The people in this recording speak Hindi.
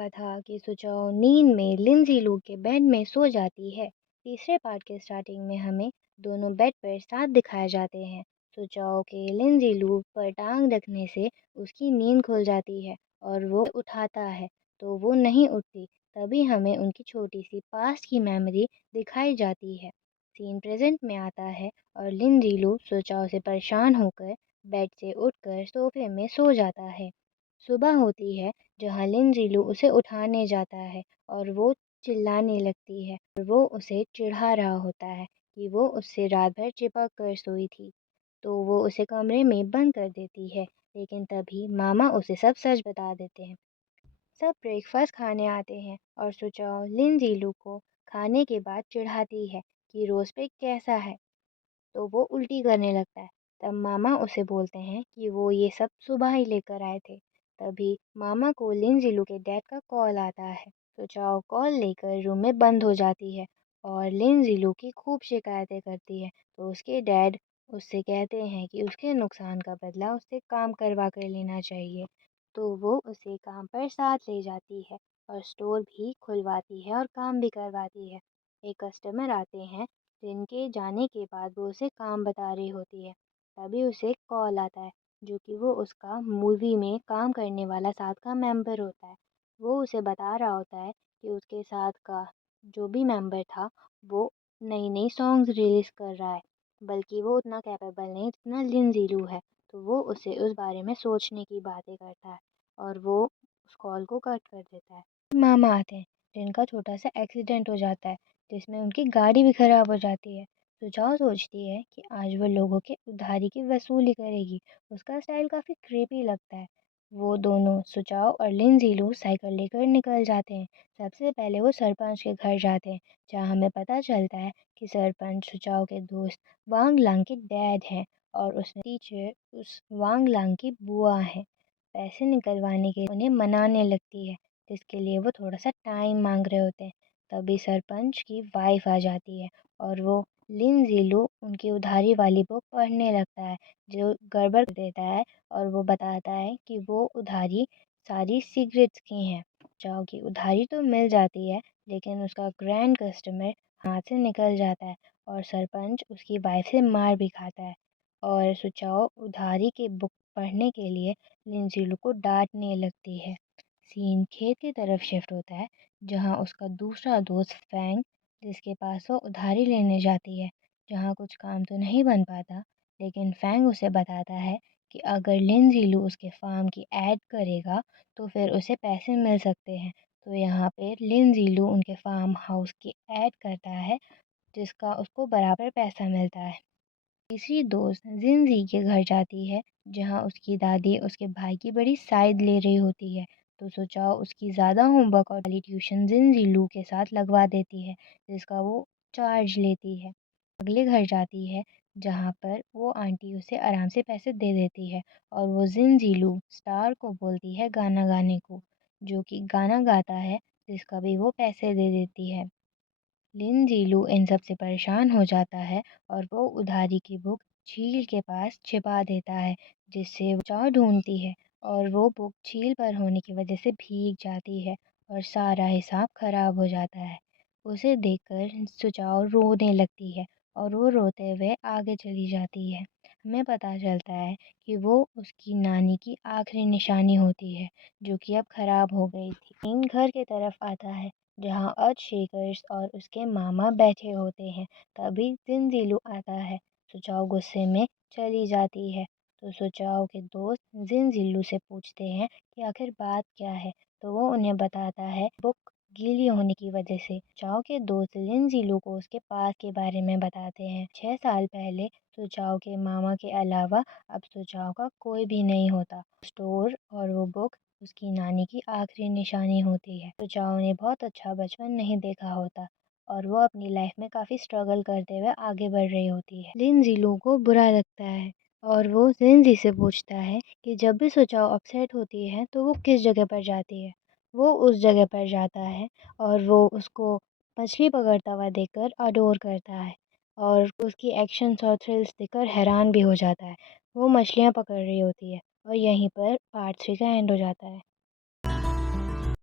देखा था कि सुचाओ नींद में लिंजी लू के बेड में सो जाती है। तीसरे पार्ट के स्टार्टिंग में हमें दोनों बेड पर साथ दिखाए जाते हैं। सुचाओ के लिंजी लू पर टांग रखने से उसकी नींद खुल जाती है और वो उठाता है तो वो नहीं उठती। तभी हमें उनकी छोटी सी पास्ट की मेमोरी दिखाई जाती है। सीन प्रेजेंट में आता है और लिंजी लू सुचाओ से परेशान होकर बेड से उठकर सोफे में सो जाता है। सुबह होती है जहाँ लिनज़ीलू उसे उठाने जाता है और वो चिल्लाने लगती है और वो उसे चिढ़ा रहा होता है कि वो उससे रात भर चिपक कर सोई थी। तो वो उसे कमरे में बंद कर देती है, लेकिन तभी मामा उसे सब सच बता देते हैं। सब ब्रेकफास्ट खाने आते हैं और सुचाओ लिनज़ीलू को खाने के बाद चिढ़ाती है कि रोज़ पे कैसा है, तो वो उल्टी करने लगता है। तब मामा उसे बोलते हैं कि वो ये सब सुबह ही लेकर आए थे। तभी मामा को लिनज़ीलू के डैड का कॉल आता है। तो चाओ कॉल लेकर रूम में बंद हो जाती है और लिनज़ीलू की खूब शिकायतें करती है। तो उसके डैड उससे कहते हैं कि उसके नुकसान का बदला उसे काम करवा कर लेना चाहिए। तो वो उसे काम पर साथ ले जाती है और स्टोर भी खुलवाती है और काम भी करवाती है। एक कस्टमर आते हैं जिनके जाने के बाद वो उसे काम बता रही होती है। तभी उसे कॉल आता है, जो कि वो उसका मूवी में काम करने वाला साथ का मेंबर होता है। वो उसे बता रहा होता है कि उसके साथ का जो भी मेंबर था वो नई नई सॉन्ग्स रिलीज़ कर रहा है, बल्कि वो उतना कैपेबल नहीं जितना लिनज़ीलू है। तो वो उसे उस बारे में सोचने की बातें करता है और वो उस कॉल को कट कर देता है। मामा आते हैं जिनका छोटा सा एक्सीडेंट हो जाता है, जिसमें उनकी गाड़ी भी खराब हो जाती है। सुझाव सोचती है कि आज वो लोगों के उधारी की वसूली करेगी। उसका स्टाइल काफ़ी क्रीपी लगता है। वो दोनों सुचाव और लिनज़ीलू साइकिल लेकर निकल जाते हैं। सबसे पहले वो सरपंच के घर जाते हैं, जहाँ हमें पता चलता है कि सरपंच सुचाव के दोस्त वांग लांग के डैड हैं और उसने टीचर उस वांग लांग की बुआ हैं। पैसे निकलवाने के लिए उन्हें मनाने लगती है, जिसके लिए वो थोड़ा-सा टाइम माँग रहे होते हैं। तभी सरपंच की वाइफ़ आ जाती है और वो लिनज़ीलू उनकी उधारी वाली बुक पढ़ने लगता है, जो गड़बड़ कर देता है और वो बताता है कि वो उधारी सारी सिगरेट्स की हैं। चाओ की उधारी तो मिल जाती है, लेकिन उसका ग्रैंड कस्टमर हाथ से निकल जाता है और सरपंच उसकी वाइफ़ से मार भी खाता है और सुचाओ उधारी की बुक पढ़ने के लिए लिनज़ीलू को डाँटने लगती है। सीन खेत की तरफ शिफ्ट होता है, जहाँ उसका दूसरा दोस्त फैंग, जिसके पास वो उधारी लेने जाती है, जहाँ कुछ काम तो नहीं बन पाता, लेकिन फैंग उसे बताता है कि अगर लिनज़ीलू उसके फार्म की ऐड करेगा तो फिर उसे पैसे मिल सकते हैं। तो यहाँ पे लिनज़ीलू उनके फार्म हाउस की ऐड करता है, जिसका उसको बराबर पैसा मिलता है। तीसरी दोस्त जिनजी के घर जाती है, जहाँ उसकी दादी उसके भाई की बड़ी साइड ले रही होती है। तो सोचाओ उसकी ज़्यादा होमवर्क और वाली ट्यूशन जिनजी लू के साथ लगवा देती है, जिसका वो चार्ज लेती है। अगले घर जाती है, जहाँ पर वो आंटी उसे आराम से पैसे दे देती है और वो जिनजी लू स्टार को बोलती है गाना गाने को, जो कि गाना गाता है, जिसका भी वो पैसे दे देती है। लिनज़ीलू इन सब से परेशान हो जाता है और वो उधारी की बुक झील के पास छिपा देता है, जिससे वो चाव ढूंढती है और वो बुक झील पर होने की वजह से भीग जाती है और सारा हिसाब खराब हो जाता है। उसे देखकर सुचाव रोने लगती है और वो रोते हुए आगे चली जाती है। हमें पता चलता है कि वो उसकी नानी की आखिरी निशानी होती है, जो कि अब खराब हो गई थी। इन घर की तरफ आता है, जहाँ अर्थ शेकर्स और उसके मामा बैठे होते हैं। तभी जिनजिलू आता है। सुचाओ गुस्से में चली जाती है। तो सुचाओ के दोस्त जिनजिलू से पूछते हैं कि आखिर बात क्या है। तो वो उन्हें बताता है बुक गीली होने की वजह से। सुचाओ के दोस्त जिनजिलू को उसके पास के बारे में बताते हैं। 6 साल पहले सुचाओ के मामा के अलावा अब सुचाओ का कोई भी नहीं होता। स्टोर और वो बुक उसकी नानी की आखिरी निशानी होती है। तो चाओ ने बहुत अच्छा बचपन नहीं देखा होता और वो अपनी लाइफ में काफ़ी स्ट्रगल करते हुए आगे बढ़ रही होती है। लिनजी लू को बुरा लगता है और वो जिनजी से पूछता है कि जब भी सुचाओ अपसेट होती है तो वो किस जगह पर जाती है। वो उस जगह पर जाता है और वो उसको मछली पकड़ता हुआ देखकर अडोर करता है और उसकी एक्शंस और थ्रिल्स देखकर हैरान भी हो जाता है। वो मछलियाँ पकड़ रही होती है और यहीं पर पार्ट 3 का एंड हो जाता है।